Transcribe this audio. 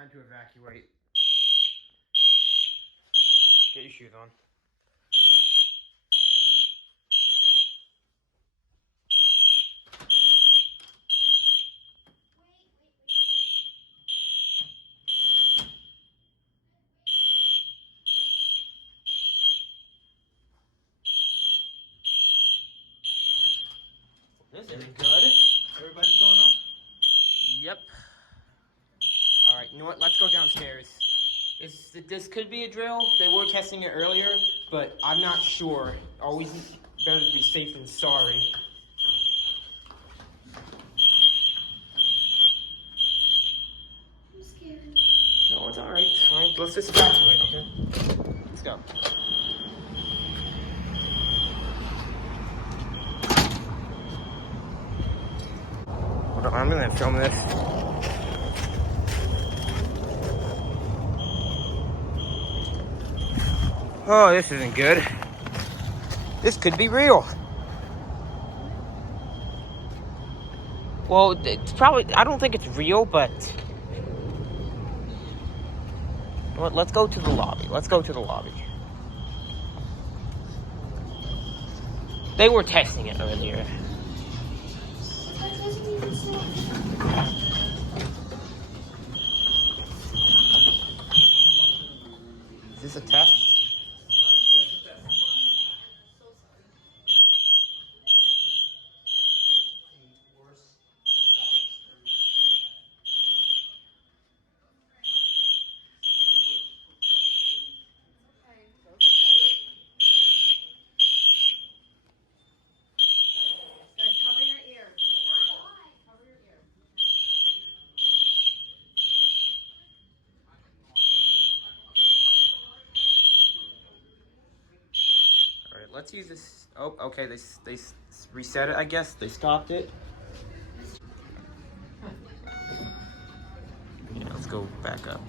Time to evacuate. Get your shoes on. This isn't good. Everybody's going home? Yep. Alright, you know what? Let's go downstairs. This could be a drill. They were testing it earlier, but I'm not sure. Always better to be safe than sorry. I'm scared. No, it's alright. Alright, let's just evacuate, okay? Let's go. Hold on, I'm gonna film this. Oh, this isn't good. This could be real. Well, it's probably, I don't think it's real, but... Well, let's go to the lobby. Let's go to the lobby. They were testing it earlier. That doesn't even sound. Is this a test? Alright, let's use this. Oh, okay, they reset it, I guess. They stopped it. Yeah, let's go back up.